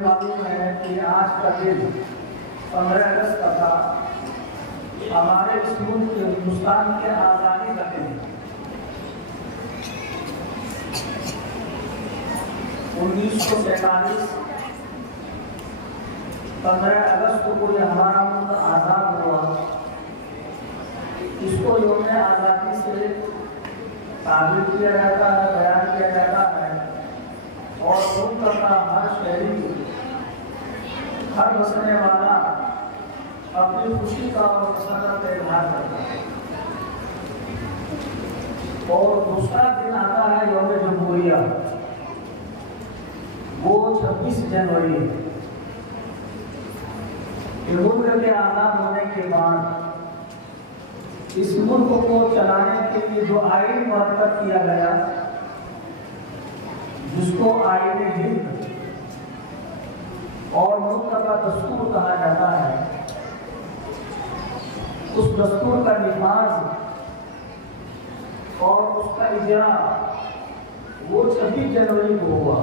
معلوم ہے کہ آج کا دن 15 اگست کا تھا، ہمارے اس ملک کے ہندوستان کے آزادی کا دن 1947 15 اگست کو یہ ہمارا ملک آزاد ہوا۔ اس کو یوم آزادی سے تعبیر کیا جاتا ہے، بیان کیا جاتا ہے، اور ملک کا ہر شہری، ہر بسنے والا اپنی خوشی کا اور مسرت کا اظہار کرتا ہے۔ اور دوسرا دن آتا ہے یوم جمہوریہ، وہ 26 جنوری ہے۔ ملک کے آزاد ہونے کے بعد اس ملک کو چلانے کے لیے جو آئین مرتب کیا گیا، جس کو آئین ہند اور ملک کا دستور کہا جاتا ہے، اس دستور کا نفاذ اور اس کا اجرا وہ 26 جنوری کو ہوا۔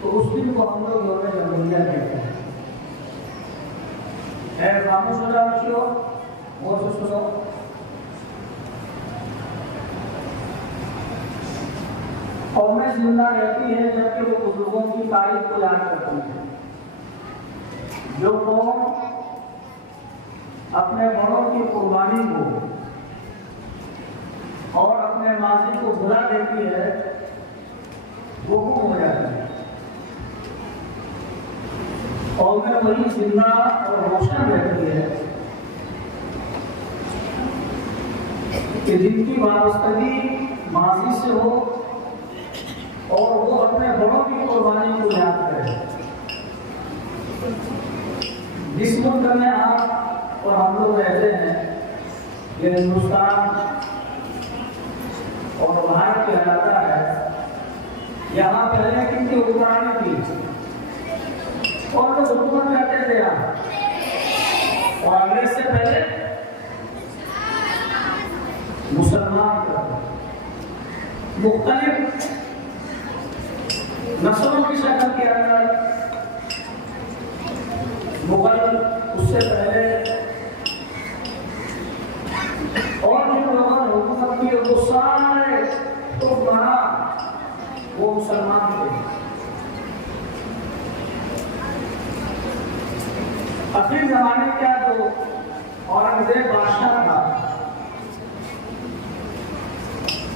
تو اس دن کو ہم لوگ یوم جمہوریہ کہتے ہیں۔ خاموش ہو جاؤ بچیوں، غور سے سنو۔ قومیں زندہ رہتی ہے جبکہ وہ بزرگوں کی تاریخ کو یاد کرتی ہے۔ جو قوم اپنے بڑوں کی قربانی کو اور اپنے ماضی کو بھلا دیتی ہے، وہ گم ہو جاتی ہے۔ قومیں وہی زندہ اور روشن رہتی ہے کہ جن کی وابستگی ماضی سے ہو اور وہ اپنے بڑوں کی قربانی کو یاد کرے۔ جس ملک میں آپ اور ہم لوگ رہتے ہیں، یہ ہندوستان اور بھارت کہلاتا ہے، یہاں پہلے کن کی حکمرانی تھی؟ اور لوگ حکومت کرتے تھے یہاں، اور انگریز سے پہلے مسلمان مختلف نسلوں کی شکل کے اندر مغل، اس سے پہلے اور جو لوگوں نے حکومت کی وہ سارے وہ مسلمان تھے۔ اخیر زمانے کا جو اورنگزیب بادشاہ تھا،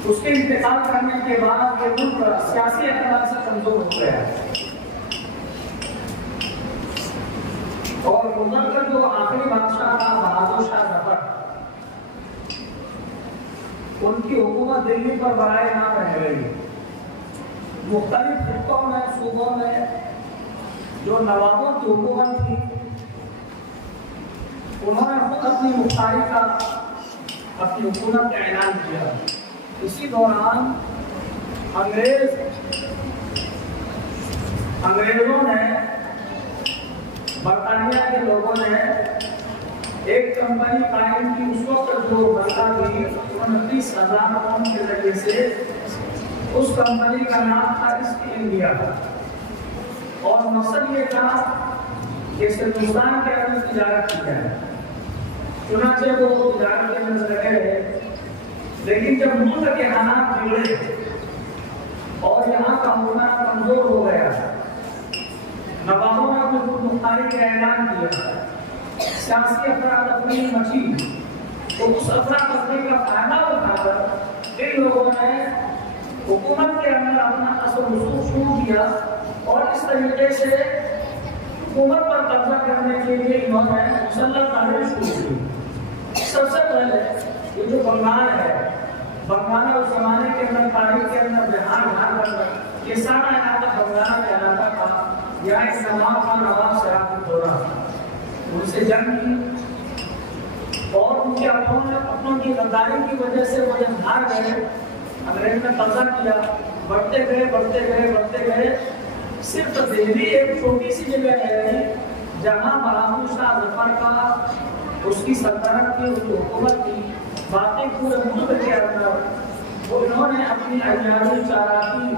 اس کے انتقال کرنے کے بعد یہ ملک سیاسی اعتبار سے کمزور ہو گیا، اور ملک کا جو آخری بادشاہ تھا بہادر شاہ ظفر، ان کی حکومت دلی پر برائے نام رہ گئی۔ مختلف خطوں میں، صوبوں میں جو نوابوں کی حکومت تھی، انہوں نے خود اپنی مختاری کا، اپنی حکومت کا اعلان کیا۔ اسی دوران انگریزوں نے، برطانیہ کے لوگوں نے ایک کمپنی قائم کی۔ اس وقت جو بتا گئی 29,000 قوم کے ذریعے سے، اس کمپنی کا نام تھا ایسٹ انڈیا، اور مقصد یہ تھا کہ ہندوستان کے اندر تجارت کی جائے۔ چنانچہ وہ تجارت کے اندر لگے رہے، لیکن جب ملک کے حالات بگڑے اور یہاں کا حکمران کمزور ہو گیا، نوابوں نے اپنی خود مختاری کا اعلان کیا، سیاسی افراتفری مچی، تو اس افراتفری کا فائدہ اٹھا کر ان لوگوں نے حکومت کے اندر اپنا اثر و رسوخ شروع کیا، اور اس طریقے سے حکومت پر قبضہ کرنے کے لیے انہوں نے مسلح تعریف شروع کی۔ سب سے پہلے یہ جو بنگال ہے، بنگال اس زمانے کے اندر، تاریخ کے اندر بہار یہ سارا علاقہ بنگال کہلاتا تھا۔ یہاں ایک نواب کا نواب سراج الدولہ، ان سے جنگ کی، اور ان کے اپنوں کی غداری کی وجہ سے وہ جب ہار گئے، انگریز نے قبضہ کیا، بڑھتے گئے، صرف دہلی ایک چھوٹی سی جگہ ہے جہاں بہادر شاہ ظفر کا، اس کی سلطنت کی، اس کی حکومت کی، باقی پورے ملک کے اندر وہ انہوں نے اپنی عیاری، چالاکی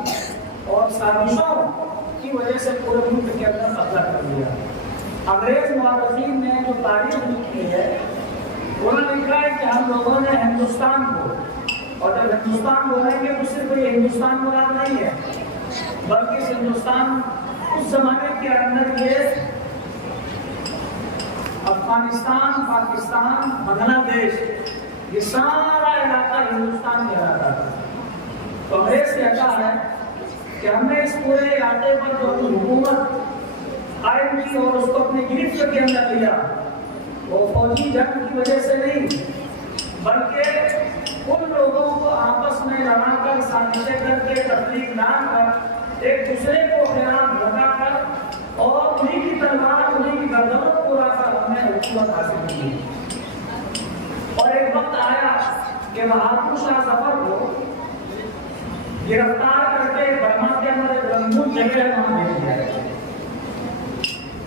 اور سازشوں کی وجہ سے پورے ملک کے اندر قبضہ کر لیا۔ انگریز مورخین نے جو تاریخ لکھی ہے انہوں نے لکھا ہے کہ ہم لوگوں نے ہندوستان کو، اور جب ہندوستان بولیں گے تو صرف یہ ہندوستان مراد نہیں ہے، بلکہ ہندوستان اس زمانے کے اندر یہ افغانستان، پاکستان، بنگلہ دیش، یہ سارا علاقہ ہندوستان کہلاتا تھا۔ تو انگریز کہتا ہے کہ ہم نے اس پورے علاقے پر جو حکومت قائم کی اور اس کو اپنے گرفت کے اندر لیا، وہ فوجی جنگ کی وجہ سے نہیں، بلکہ ان لوگوں کو آپس میں لڑا کر، سازشیں کر کے، تفریق ڈال کر، ایک دوسرے کو خلاف بھڑکا کر اور انہیں کی تلوار، انہیں کی گردنوں کو اڑا کر ہم نے حکومت حاصل کی۔ اور ایک وقت آیا کہ بہادر شاہ ظفر کو گرفتار کر کے برما کے اندر ایک رنگون جگہ وہاں بھیج دیا گیا۔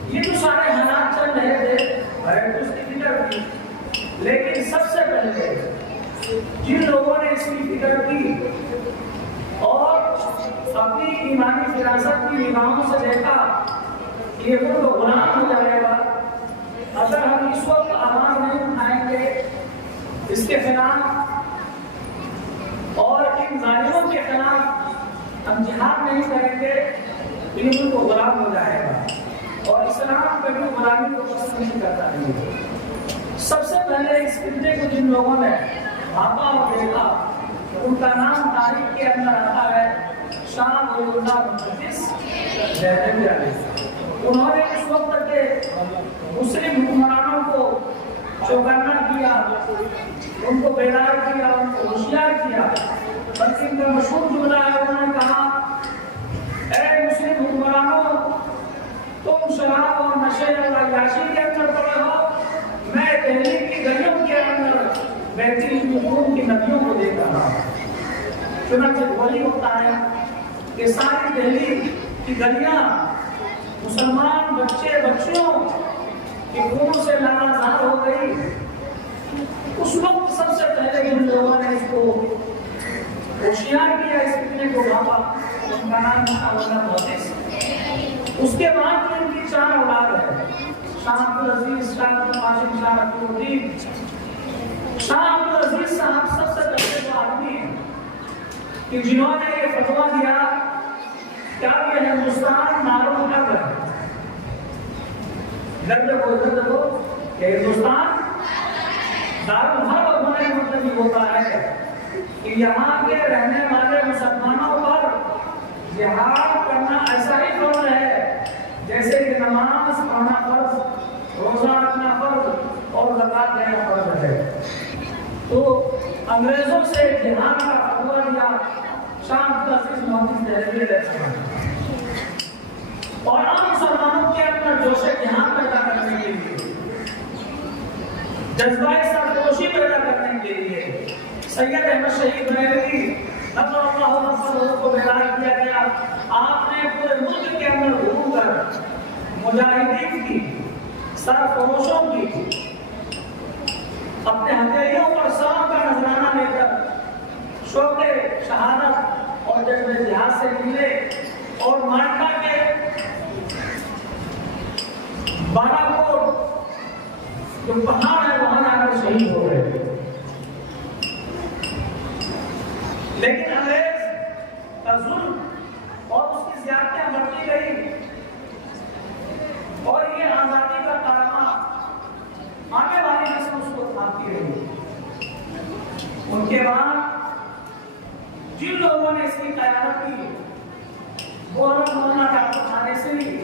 یہ جو سارے حالات چل رہے تھے اس کی فکر کی، لیکن سب سے پہلے جن لوگوں نے اس کی فکر کی اور اپنی ایمانی فراست کی نگاہوں سے دیکھا کہ یہ ملک غلام ہو جائے گا اگر ہم اس وقت آواز نہیں اٹھائیں گے اس کے خلاف اور ان ظالموں کے خلاف ہم جہاد نہیں کریں گے، یہ ملک غلام ہو جائے گا، اور اسلام کبھی غلامی کو پسند نہیں کرتا ہے۔ سب سے پہلے اس فتنے کو جن لوگوں نے بھاپا اور دیکھا ان کا نام تاریخ کے اندر آتا ہے شاہ ولی اللہ محدث دہلوی علیہ۔ انہوں نے اس وقت کے مسلم حکمرانوں کو چوکنا کیا، ان کو بیدار کیا، ان کو ہوشیار کیا، بلکہ ان کا مشہور جملہ ہے، انہوں نے کہا اے مسلم حکمرانوں، تم شراب اور نشے اور عیاشی کے اندر پڑے ہو، میں دہلی کی گلیوں کے اندر بہتی ہوئی خون کی ندیوں کو دیکھ رہا ہوں۔ چنانچہ وہی ہوتا ہے کہ ساری دہلی کی گلیاں مسلمان بچے بچیوں کے خونوں سے لالازار ہو گئی۔ اس وقت سب سے پہلے جن لوگوں نے اس کو ہوشیار کیا، اس فتنے کو بھاپا، ان کا نام شاہ ولی اللہ محدث۔ اس کے بعد ان کی 4 اولاد ہے، شاہ عبدالعزیز، شاہ عبدالقاسم، شاہ عبدالعزیز۔ شاہ عبدالعزیز صاحب سب سے پہلے وہ آدمی ہیں کہ جنہوں نے یہ فتویٰ دیا کہ یہ ہندوستان دارالحرب ہے۔ ادھر دیکھو کہ ہندوستان دارالحرب ہونے کا مطلب یہ ہوتا ہے کہ یہاں کے رہنے والے مسلمانوں پر جہاد کرنا ایسا ہی فرض ہے جیسے کہ نماز پڑھنا فرض، روزہ رکھنا فرض اور زکات دینا فرض ہے۔ تو انگریزوں سے جہاد کا فتویٰ دیا شاہ عبدالعزیز محدث دہلوی علیہ السلام، اور عام مسلمانوں کے اندر جوش جہاد پیدا کرنے کے لیے، جذبہ سرفروشی پیدا کرنے کے لیے سید احمد شہید بریلوی نظر اللہ نفسہ کو بیدار کیا گیا۔ آپ نے پورے ملک کے اندر گھوم کر مجاہدین کی، سرفروشوں کی، اپنے ہتھیلیوں پر سلام کا نذرانہ لے کر شوق شہادت اور جذبہ جہاد سے ملے، اور مالٹا کے بالاکوٹ جو پہاڑ ہے وہاں جا کر شہید ہو گئے۔ لیکن انگریز کا ظلم اور اس کی زیادتیاں بڑھتی گئی، اور یہ آزادی کا کارنامہ آنے والی نسل اس کو تھامتی رہی۔ ان کے بعد جن لوگوں نے اس کی قیادت کی وہ مولانا ڈاکٹر تھانیسری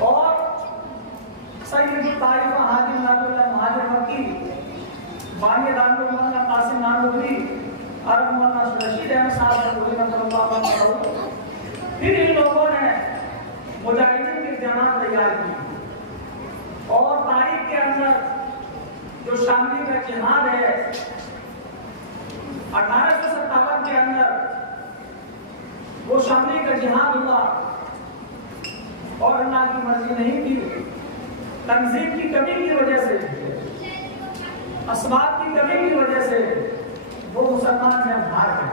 اور سید الطائفہ حاجی نعمت اللہ مہاجر مکی، بانی دارالعلوم قاسم نانوتری، اور مولانا رشید احمد صاحب رضی اللہ عنہ، پھر ان لوگوں نے مجاہدین کی جماعت تیار کی، اور تاریخ کے اندر جو شاملی کا جہاد ہے 1857 کے اندر وہ شاملی کا جہاد ہوا، اور اللہ کی مرضی نہیں تھی، تنظیم کی کمی کی وجہ سے، اسباب کی کمی کی وجہ سے وہ مسلمان میں ہار گئے۔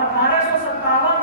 1857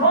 9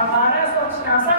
1866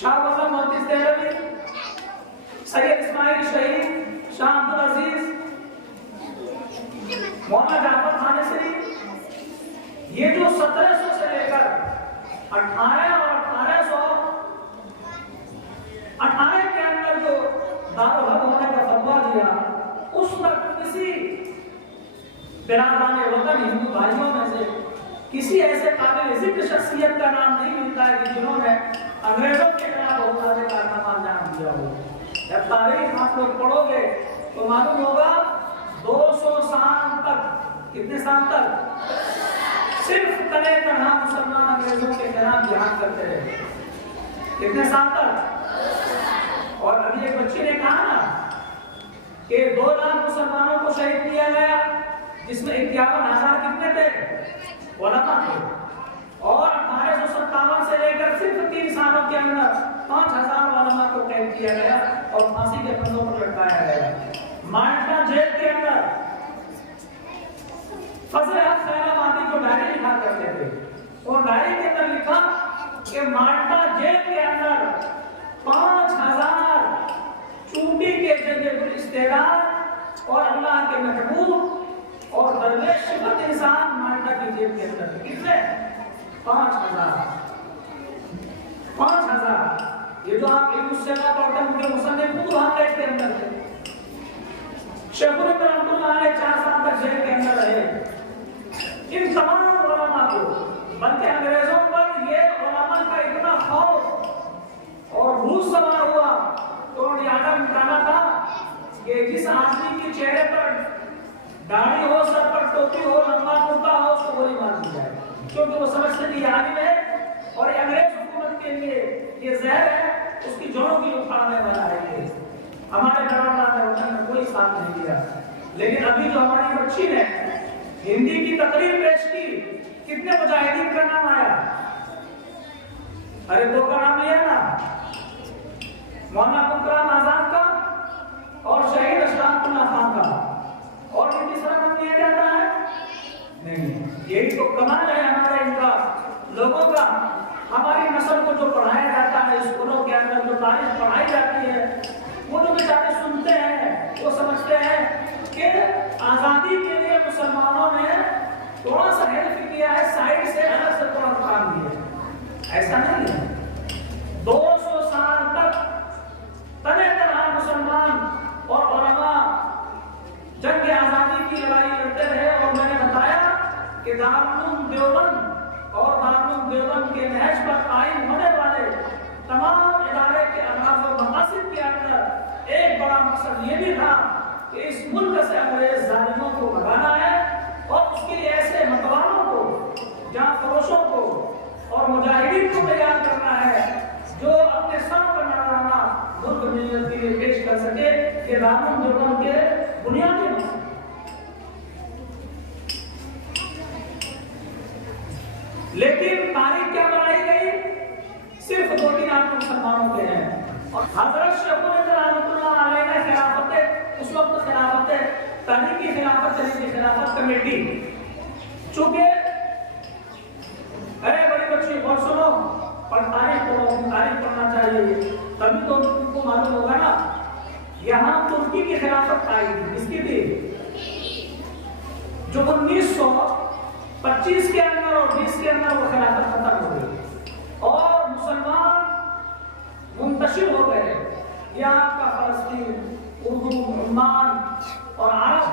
شاہ وفا محدث دہلوی، سید اسماعیل شہید، شاہ عبدالعزیز، مولانا جعفر خانیسری، یہ جو 1700 سے لے کر 18 اور 1818 کے اندر جو دارالحق ہونے کا فتویٰ دیا، اس پر کسی برادران وطن ہندو بھائیوں میں سے کسی ایسے قابل ذکر شخصیت کا نام نہیں ملتا ہے کہ جنہوں نے انگریزوں کے خلاف بہت سارے کارنامہ انجام دیا ہو۔ جب تاریخ آپ لوگ پڑھو گے تو معلوم ہوگا 200 سال تک، کتنے سال تک صرف تنے تنہا مسلمان انگریزوں کے خلاف جہاد کرتے رہے۔ کتنے سال تک؟ اور ابھی ایک بچی نے کہا نا کہ 2 لاکھ مسلمانوں کو شہید کیا گیا، جس میں 51,000 کتنے تھے؟ علماء تھے، اور 1857 سے لے کر صرف 3 سالوں کے اندر 5,000 علماء کو قید کیا گیا اور پھانسی کے پھندوں پر لٹکایا گیا۔ مالٹا جیل کے اندر فضل حق خیر آبادی کو ڈائری لکھا کرتے تھے، اور ڈائری کے اندر لکھا کہ مالٹا جیل کے اندر 5,000 چوٹی کے جج الاستعداد اور اللہ کے محبوب اور درویش شفت انسان مالٹا کی جیل کے اندر تھے۔ کتنے؟ 5,000۔ یہ جو آپ علم السیرہ پڑھتے ہیں ان کے مصنف خود وہاں قید کے اندر تھے۔ شیخ الہند رحمۃ اللہ علیہ 4 سال تک جیل کے اندر رہے۔ ان تمام علماء کو، بلکہ انگریزوں پر یہ علماء کا اتنا خوف اور بھوت سوار ہوا تو انہوں نے آڈر نکالا تھا کہ جس آدمی کے چہرے پر داڑھی ہو، سر پر ٹوپی ہو، لمبا کرتا ہو، اس کو گولی مار دی جائے، کیونکہ وہ سمجھتے تھے یہ عالم ہے اور یہ انگریز حکومت کے لیے یہ زہر ہے، اس کی جڑوں کی اکھاڑنے والا ہے۔ یہ ہمارے برادران وطن نے کوئی ساتھ نہیں دیا، لیکن ابھی جو ہماری بچی نے ہندی کی تقریر پیش کی، کتنے مجاہدین کا نام آیا؟ ارے 2 کا نام لیا نا، مولانا ابوالکلام آزاد کا اور شہید اشرف اللہ خان کا، اور ان کی سر نام لیا جاتا ہے نہیں۔ یہی تو کمال ہے ہمارا ان کا، لوگوں کا۔ ہماری نسل کو جو پڑھایا جاتا ہے اسکولوں کے اندر، جو تاریخ پڑھائی جاتی ہے، وہ جو بیچارے سنتے ہیں وہ سمجھتے ہیں کہ آزادی کے لیے مسلمانوں نے تھوڑا سا ہیلپ کیا ہے، سائڈ سے الگ سے تھوڑا کام کیا ہے۔ ایسا نہیں ہے۔ 200 سال تک تنے تنہا مسلمان اور علماء جنگ آزادی کی لڑائی لڑتے رہے، اور میں نے بتایا کہ دارالعلوم دیوبند اور دارالعلوم دیوبند کے نہج پر قائم ہونے والے تمام ادارے کے اغراض و مقاصد کے اندر ایک بڑا مقصد یہ بھی تھا کہ اس ملک سے انگریز ظالموں کو بھگانا ہے، اور اس کے لیے ایسے متوالوں کو، جہاں فروشوں کو اور مجاہدین کو تیار کرنا ہے جو اپنے سر پر نذرانہ ملک ملت کے لیے پیش کر سکے۔ یہ دارالعلوم دیوبند کے بنیادی مقصد۔ لیکن تاریخ کیا بنائی گئی؟ صرف 2-3 آدمی مسلمانوں کے ہیں، اور حضرت شیخ الہند رحمۃ اللہ علیہ نے خلافت، اس وقت خلافت تحریکی خلافت خلافت کمیٹی، چونکہ اے بڑی بچی غور سنو، تاریخ پڑھنا چاہیے، تبھی تو تم کو معلوم ہوگا نا۔ یہاں ترکی کی خلافت آئی تھی، اس کی تھی جو 1925 کے اندر اور 20 کے اندر وہ خلافت ختم ہو گئی، اور مسلمان منتشر ہو گئے۔ یہ آپ کا فلسطین، اردو، عمان اور عرب،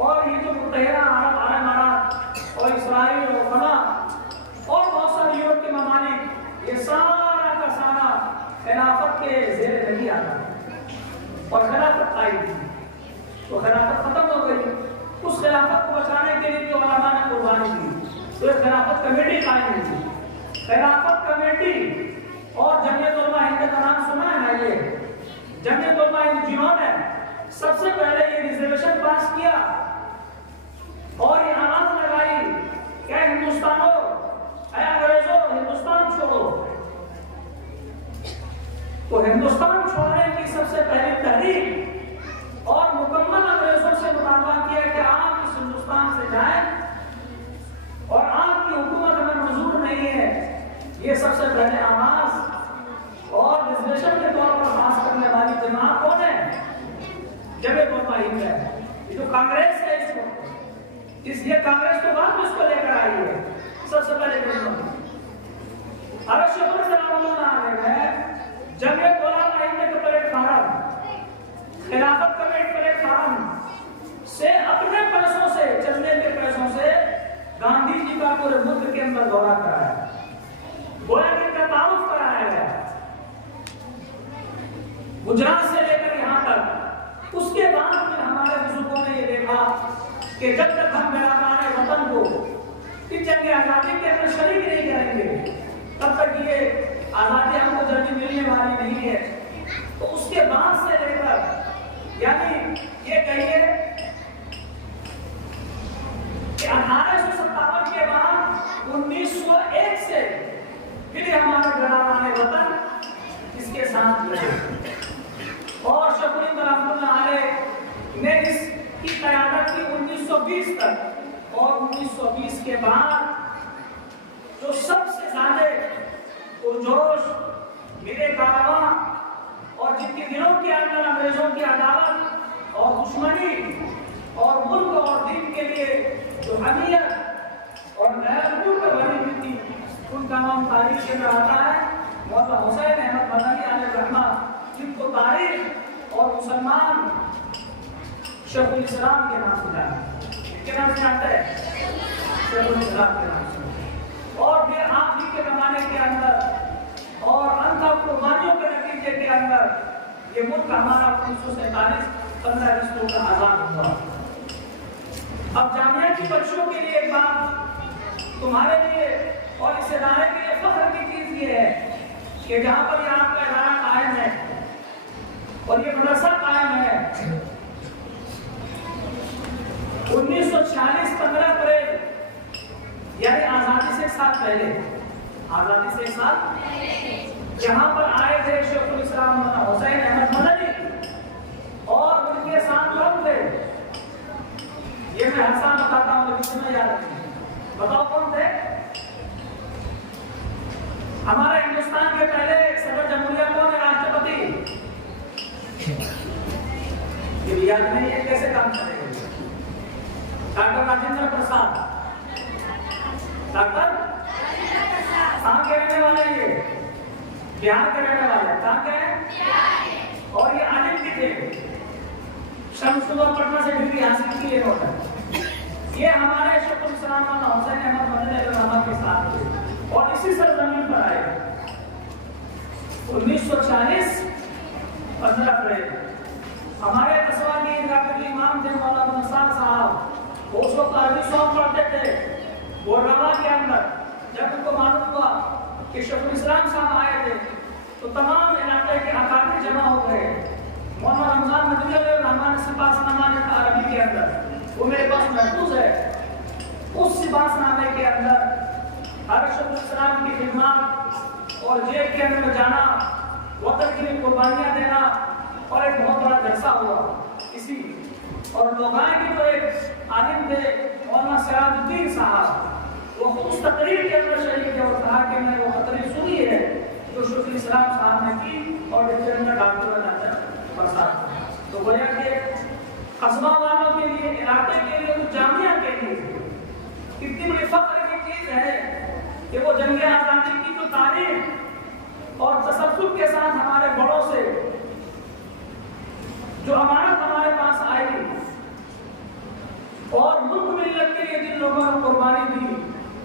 اور یہ جو متحدہ عرب امارات اور اسرائیل اور فلاں اور بہت سارے یورپ کے ممالک، یہ سارا کا سارا خلافت کے زیر نہیں آتا، اور خلافت آئی تھی تو خلافت ختم ہو گئی۔ اس خلافت کو بچانے کے لیے جو علماء نے قربانی کی، تو یہ خلافت کمیٹی قائم ہوئی تھی۔ خلافت کمیٹی اور جمعیت علماء ہند کا نام سنا ہے نا؟ یہ جمعیت علماء ہند جنہوں نے سب سے پہلے یہ ریزرویشن پاس کیا اور یہ آواز لگائی کہ ہندوستانوں، اے انگریزوں، ہندوستان چھوڑو، تو ہندوستان چھوڑنے کی سب سے پہلی تحریک اور مکمل انگریزوں سے مطالبہ کیا کہ آپ اس ہندوستان سے جائیں اور آپ کی حکومت ہمیں منظور نہیں ہے، یہ سب سے پہلے آواز جب یہ مطمئن ہے یہ جو کانگریس ہے اس وقت یہ کانگریس تو بعد میں اس کو لے کر آئی ہے سب سے پہلے حضرت شیخ الاسلام اللہ علیہ ہے جمعیت علماء ہند کے پلیٹ فارم خلافت کا پلیٹ فارم سے اپنے پیسوں سے چلنے کے پیسوں سے گاندھی جی کا پورے ملک کے اندر دورہ کرایا گویا کہ ان کا تعارف کرایا گیا گجرات سے لے کر یہاں تک اس کے بعد میں ہمارے بزرگوں نے یہ دیکھا کہ جب تک ہم میدان وطن کو اس جنگ آزادی کے اندر شریک نہیں کریں گے تب تک یہ آزادی ہم کو جلدی ملنے والی نہیں ہے تو اس کے بعد سے لے کر یعنی یہ کہیے کہ 1857 کے بعد 1901 سے پھر ہمارا گھرانہ وطن اس کے ساتھ لڑے اور شیخ الہند رحمۃ اللہ علیہ نے اس کی قیادت کی 1920 تک اور 1920 کے بعد جو سب سے زیادہ پرجوش میرے کارواں اور جن کے دلوں کے اندر انگریزوں کی عداوت اور دشمنی اور ملک اور دین کے لیے جو حمیت اور غیرت پر بنی ہوئی تھی ان کا نام تاریخ کے اندر آتا ہے مولانا حسین احمد مدنی علیہ الرحمہ جن کو تاریخ اور مسلمان شیخ الاسلام کے نام سے جانتے ہیں کیا نام سے جانتے ہیں شیخ الاسلام کے نام سے اور پھر آپ جی کے زمانے کے اندر اور انتھا قربانیوں کے نتیجے کے اندر یہ ملک ہمارا 1947 15 اگست کا آزاد ہوا اب جامعہ کی بچوں کے لیے ایک بات تمہارے لیے اور اس ادارے کے لیے فخر کی چیز یہ ہے کہ جہاں پر یہ آپ کا ادارہ قائم ہے اور یہ مدرسہ قائم ہے 1946 15 اپریل یعنی آزادی سے ایک سال پہلے آزادی سے ایک سال یہاں پر آئے تھے شیخ الاسلام مولانا حسین احمد مدنی اور ان کے ساتھ لوگ تھے یہ میں حسان بتاتا ہوں لیکن سنیں یاد رکھیں بتاؤ کون تھے ہمارے ہندوستان کے پہلے صدر جمہوریہ کون ہے راشٹرپتی یہ بھی یاد نہیں ہے کیسے کام کرے گا ڈاکٹر راجندر پرساد ڈاکٹر کہاں کے رہنے والے ہیں یہ بہار کے رہنے والے کہاں کے ہیں اور یہ عالم بھی تھے شمس اللہ پٹنہ سے ڈگری حاصل کی ہے یہ ہمارے شیخ الاسلام مولانا حسین احمد مدنی علیہ الرحمہ کے ساتھ تھے اور اسی سرزمین پر آئے 1940 15 اپریل ہمارے قصبہ کے علاقے امام تھے مولانا نصار صاحب وہ اس وقت عربی سونگ پڑھتے تھے گورنوا کے اندر جب ان کو معلوم ہوا کہ شیخ الاسلام صاحب آئے تھے تو تمام علاقے کے اکابر جمع ہو گئے مولانا رمضان مدنی علیہ الرحمہ نے سپاس نامہ لکھا عربی کے اندر وہ میرے پاس محفوظ ہے اس سپاس نامے کے اندر حضرت شیخ الاسلام کی خدمات اور جیل کے اندر جانا وطن کے لیے قربانیاں دینا اور ایک بہت بڑا جلسہ ہوا اسی اور لوگائیں کے جو ایک عالم تھے مولانا سراج الدین صاحب وہ خود اس تقریر کے اندر شریک ہے اور کہا کہ میں وہ تقریر سنی ہے جو شیخ الاسلام صاحب نے کی اور ڈاکٹر تو گویا کہ قصبہ والوں کے لیے علاقے کے لیے تو جامعہ کے لیے کتنی بڑی فخر کی چیز ہے کہ وہ جنگ آزادی کی جو تاریخ اور تسلسل کے ساتھ ہمارے بڑوں سے جو امانت ہمارے پاس آئی اور ملک ملت کے لیے جن لوگوں نے قربانی دی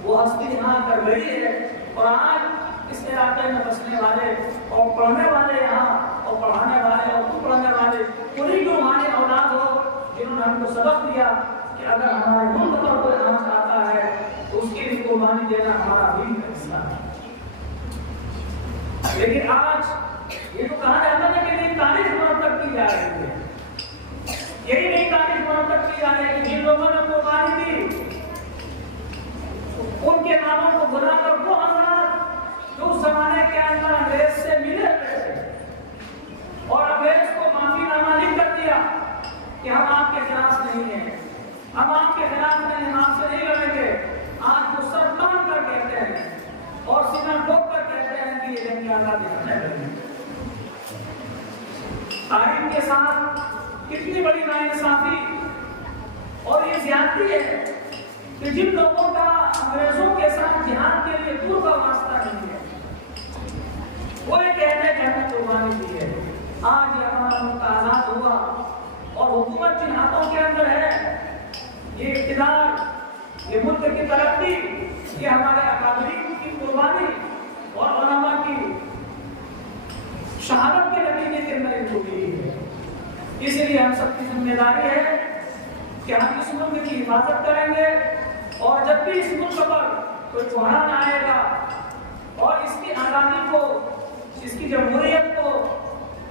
وہ ہستی یہاں کر گئی ہے اور آج اس علاقے میں بسنے والے اور پڑھنے والے یہاں اور پڑھانے والے اور تو پڑھنے والے پوری جو ہماری اولاد ہو جنہوں نے ہم کو سبق دیا کہ اگر ہمارے ملک پر کوئی آنا چاہتا ہے تو اس کی بھی قربانی دینا ہمارا دین کا حصہ ہے لیکن آج یہ تو کہا جاتا ہے کہ نئی تاریخ مرتب کی جا رہی ہے یہی نئی تاریخ مرتب کی جا رہی ہے کہ جن لوگوں نے قربانی دی ان کے ناموں کو بلا کر وہ حضرات جو اس زمانے کے اندر انگریز سے ملے تھے اور انگریز کو معافی نامہ لکھ کر دیا کہ ہم آپ کے خلاف نہیں ہیں ہم آپ کے خلاف نہیں ہم آپ سے نہیں لڑیں گے آج وہ سر تان کر کہتے ہیں اور سینہ ٹھوک کر کہتے ہیں کہ یہ جنگ آزادی ہے تاریخ کے ساتھ کتنی بڑی ناانصافی اور یہ زیادتی ہے کہ جن لوگوں کا انگریزوں کے ساتھ جہاد کے لیے دور کا واسطہ نہیں ہے، وہ یہ کہتے ہیں کہ ہمیں قربانی دی ہے۔ آج یہ ہمارا ملک آزاد ہوا اور حکومت جن ہاتھوں کے اندر ہے، یہ اقتدار، یہ ملک کی ترقی، یہ ہمارے اکابرین کی قربانی اور علماء کی شہادت کے نتیجے کے اندر ہوئی ہے۔ اس لیے ہم سب کی ذمہ داری ہے کہ ہم اس ملک کی حفاظت کریں گے، اور جب بھی اس ملک پر کوئی بحران آئے گا اور اس کی آزادی کو، اس کی جمہوریت کو،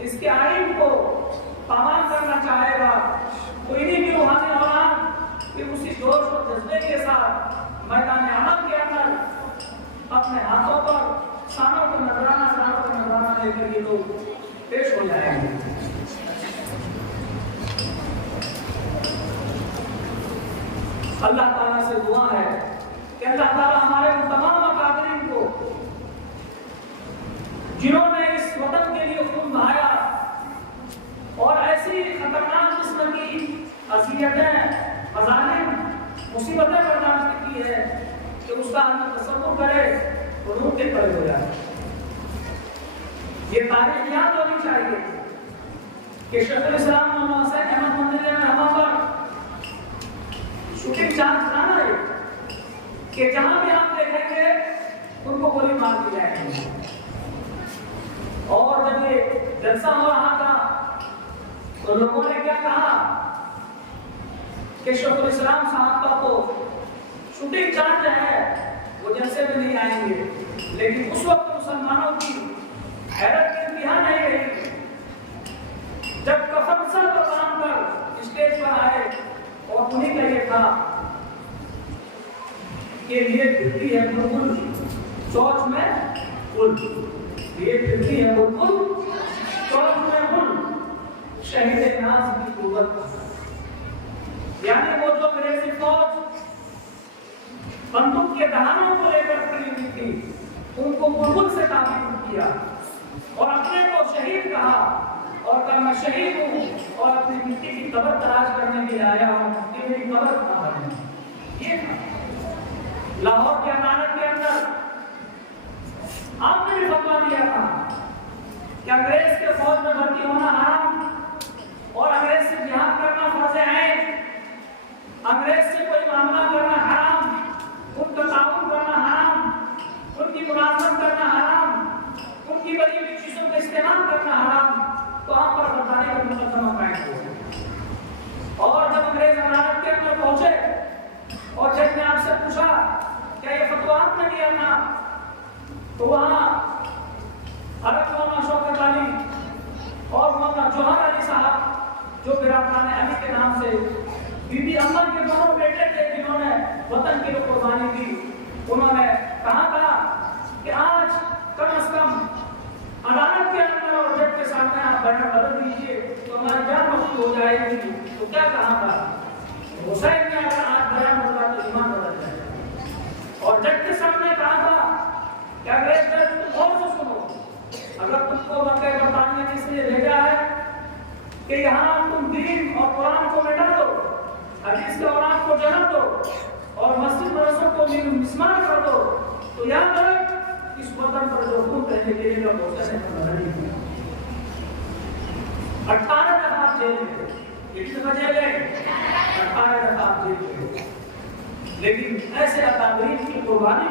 اس کے آئین کو پامال کرنا چاہے گا، کوئی بھی روحانی اولاد کہ اسی جوش اور جذبے کے ساتھ میدان عمل کے اندر اپنے ہاتھوں پر سانوں کو نذرانہ لے کر یہ لوگ پیش ہو جائیں گے۔ اللہ تعالیٰ سے دعا ہے کہ اللہ تعالیٰ ہمارے ان تمام اکابرین کو جنہوں نے اس وطن کے لیے خون بہایا اور ایسی خطرناک قسم کی اذیتیں، مظالم، مصیبتیں برداشت کی ہے کہ اس کا ہمیں تصور کرے اور روح کے کھڑے ہو جائے۔ یہ تاریخ یاد ہونی چاہیے کہ شیخ الاسلام مولانا حسین احمد مدنی رحمہ پر شوٹنگ چارج نہ رہے کہ جہاں بھی آپ دیکھیں گے ان کو گولی مار دی جائے گی۔ اور جب یہ جلسہ ہو رہا تھا تو لوگوں نے کیا کہا کہ شیخ الاسلام صاحب کا تو شوٹنگ چارج ہے، وہ جلسے میں نہیں آئیں گے، لیکن اس وقت مسلمانوں کی حیرت کی انتہا نہیں رہی جب کفن سر پر باندھ کر اسٹیج پر آئے اور انہیں کا یہ تھا کہ یہ پھرتی ہے بلبل چوچ میں گل، یہ پھرتی ہے بلبل چوچ میں گل، شہید ناز کی قوت، یعنی وہ جو انگریزی فوج بندوق کے دہانوں کو لے کر کھڑی ہوئی تھی ان کو بلبل سے تعبیر کیا اور اپنے کو شہید کہا اور کہا میں شہید ہوں اور اپنی مٹی کی قبر تلاش کرنے کے لیے آیا ہوں کہ میری قبر کہاں ہے۔ یہ تھا لاہور کے عدالت کے اندر آپ نے بھی فتویٰ دیا تھا کہ انگریز کے فوج میں بھرتی ہونا حرام اور انگریز سے جہاد کرنا فرض عین، انگریز سے کوئی معاملہ کرنا حرام، ان کا تعاون کرنا حرام، ان کی ملازمت کرنا حرام، ان کی بڑی بڑی چیزوں کا استعمال کرنا حرام، تو آپ پر بتانے کا مقدمہ قائم ہو۔ اور جب انگریز عدالت کے اندر پہنچے اور جج نے آپ سے پوچھا کیا یہ فتویٰ آپ نے دیا تھا، تو وہاں حضرت مولانا شوکت علی اور مولانا جوہر علی صاحب جو برادران علی کے نام سے بی بی امن کے دونوں بیٹے تھے جنہوں نے وطن کے لیے قربانی دی، انہوں نے کہا تھا کہ آج کم از کم عدالت کے اندر اور جج کے سامنے آپ بیان بدل دیجیے تو ہماری جان بخشی ہو جائے گی۔ تو کیا کہا تھا حسین نے اگر آج بیان بدلا تو ایمان بدل جائے گا، اور جج کے سامنے کہا تھا کہ انگریز جج تم غور سے سنو، اگر تم کو مکہ برطانیہ نے اس لیے بھیجا ہے کہ یہاں تم دین اور قرآن کو مٹا دو، حدیث کے اولاد کو جنم دو اور مسجد مدرسوں کو مسمار کر دو، تو یاد رکھ اس وطن پر جو خون بہنے کے لیے حسین نے لڑی 18 دفعہ جیل میں، کتنے بجے گئے 18 دفعہ جیل میں، لیکن ایسے اکابرین کی قربانی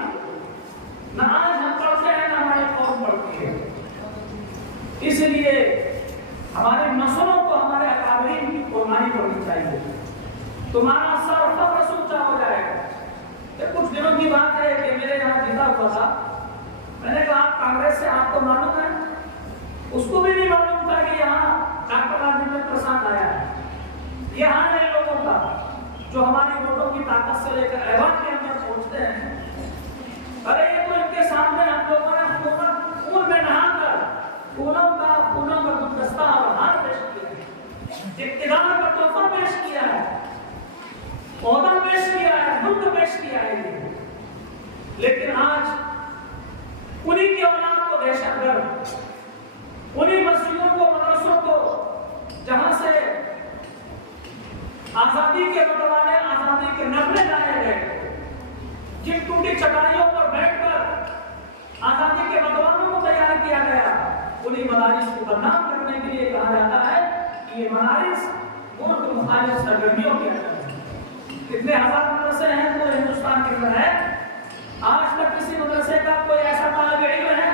نہ آج ہم پڑھتے ہیں نہ ہماری قوم پڑھتی ہے۔ اس لیے ہمارے نسلوں کو ہمارے اکابرین کی قربانی کرنی چاہیے، تمہارا سر اور فخر سونچا ہو جائے گا۔ کچھ دنوں کی بات ہے کہ میرے یہاں جیتا ہوا تھا، میں نے کہا کانگریس سے آپ کو معلوم ہے؟ اس کو بھی نہیں معلوم تھا کہ یہاں ڈاکٹر راجندر پرساد آیا ہے۔ یہاں نئے لوگوں کا جو ہماری ووٹوں کی طاقت سے لے کر ایوان کے اندر پہنچتے ہیں، ارے یہ تو ان کے سامنے ہم لوگوں نے خون میں نہا کر خونوں کا گلدستہ اور ہار پیش کیا ہے، اقتدار کا تحفہ پیش کیا ہے، عہدہ پیش کیا ہے، ملک پیش کیا ہے، لیکن آج انہی کی اولاد کو دہشت گرد، انہی مسجدوں کو، مدرسوں کو جہاں سے آزادی کے بتوانے آزادی کے نغمے گائے گئے، جن ٹوٹی چٹائیوں پر بیٹھ کر آزادی کے بتوانوں کو تیار کیا گیا، انہیں مدارس کو بدنام کرنے کے لیے کہا جاتا ہے کہ یہ مدارس ملک مخالف سرگرمیوں کے اندر کتنے ہزار مدرسے ہیں پورے ہندوستان کے اندر ہے، آج تک کسی مدرسے کا کوئی ایسا طالب علم ہے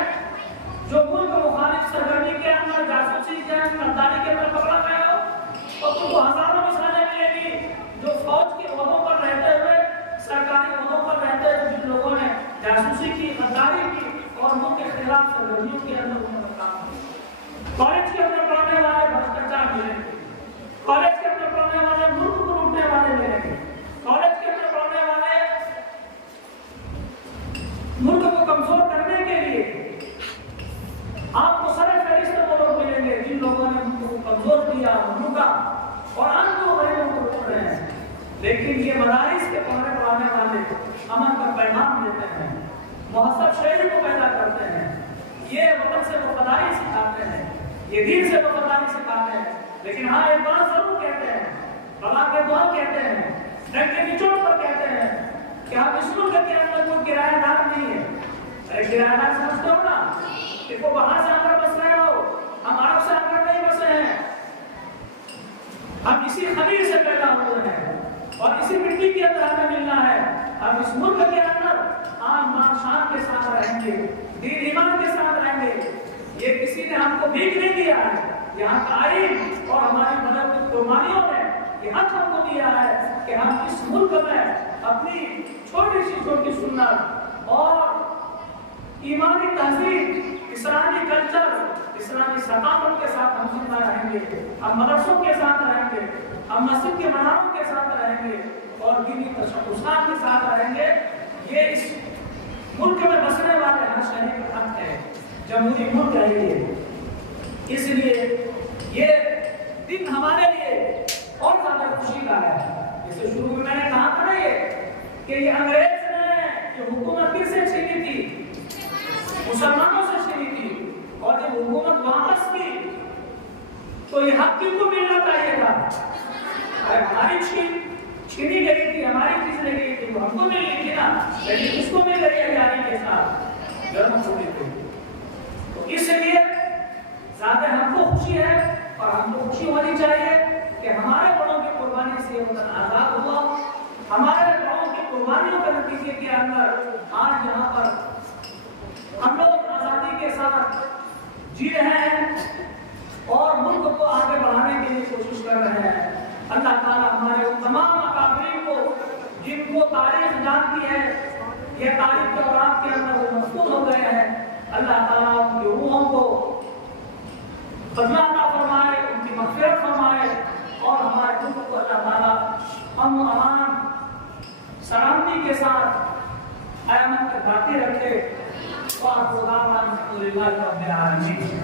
جو ملک مخالف سرگرمی کے اندر جاسوسی کے غداری کے اندر پکڑا گیا ہو؟ اور تم کو ہزاروں مثالیں ملیں گی جو فوج کے عہدوں پر رہتے ہوئے، سرکاری عہدوں پر رہتے ہوئے جن لوگوں نے جاسوسی کی، غداری کی اور ملک کے خلاف سرگرمیوں کے اندر انہوں نے کام کیا۔ کالج کے اندر پڑھنے والے بھرشٹاچار ملیں گے، کالج کے اندر پڑھنے والے ملک کو لوٹنے والے ملیں گے، کالج کے اندر پڑھنے والے ملک کو کمزور کرنے کے لیے آپ کو سر فہرست وہ لوگ ملیں گے جن لوگوں نے ملک کو کمزور کیا، ملکا اور ان کو غریبوں کو لوٹ رہے ہیں۔ لیکن یہ مدارس کے پڑھانے والے امن کا پیغام دیتے ہیں، مہذب شہری کو پیدا کرتے ہیں، یہ وطن سے وفاداری سکھاتے ہیں، یہ دین سے وفاداری سکھاتے ہیں۔ لیکن ہاں ایک بات ضرور کہتے ہیں، بلا کے دعا کہتے ہیں، ڈنڈے کے نچوڑ پر کہتے ہیں کہ ہم اس ملک کے اندر کوئی کرایہ دار نہیں ہے۔ ارے کرایہ دار سمجھتے ہو نا کہ وہ باہر سے آ کر بس رہے ہو، ہم عرب سے آ کر نہیں بسے ہیں، ہم اسی خمیر سے پیدا ہوئے ہیں اور اسی مٹی کے اندر ہمیں ملنا ہے۔ ہم اس ملک کے اندر آن مان شان کے ساتھ رہیں گے، دین ایمان کے ساتھ رہیں گے۔ یہ کسی نے ہم کو بھیک نہیں دیا ہے، یہاں کا آئین اور ہماری مدد کی قربانیوں نے یہ حق ہم کو دیا ہے کہ ہم اس ملک میں اپنی چھوٹی سی چھوٹی سنت اور ایمانی تہذیب، اسلامی کلچر، اسلامی ثقافت کے ساتھ ہم زندہ رہیں گے، ہم مدرسوں کے ساتھ رہیں گے، ہم مسجد کے مناروں کے ساتھ رہیں گے اور دینی تشخصات کے ساتھ رہیں گے۔ یہ اس ملک میں بسنے والے ہر شہری کا حق ہے، جمہوری ملک ہے یہ، اس لیے یہ دن ہمارے لیے اور زیادہ خوشی کا ہے۔ جیسے شروع میں نے کہا تھا کہ یہ انگریز نے جو حکومت کس سے چھینی تھی، مسلمانوں سے چھینی تھی، اور جب حکومت واپس کی تو یہ حق کن کو ملنا چاہیے تھا؟ ہماری چھینی گئی تھی، ہماری چیز لے گئی تھی، وہ ہم کو مل گئی تھی نا، لیکن اس کو مل رہی ہے یاری کے ساتھ گرم ہونے کو۔ تو اس لیے زیادہ ہم کو خوشی ہے اور ہم کو خوشی ہونی چاہیے کہ ہمارے بڑوں کی قربانی سے یہ وطن آزاد ہوا، ہمارے بڑوں کی قربانیوں کے نتیجے کے اندر آج یہاں پر ہم لوگ آزادی کے ساتھ جی رہے ہیں اور ملک کو آگے بڑھانے کے لیے کوشش کر رہے ہیں۔ اللہ تعالیٰ ہمارے ان تمام اکابرین کو جن کو تاریخ جانتی ہے، یہ تاریخ کے اوراق کے اندر وہ محفوظ ہو گئے ہیں، اللہ تعالیٰ ان کی روحوں کو فضل عطا فرمائے، ان کی مغفرت فرمائے اور ہمارے ملک کو اللہ تعالیٰ امن و امان سلامتی کے ساتھ امن کے باقی رکھے۔ وآخر دعوانا الحمد للہ رب العالمین۔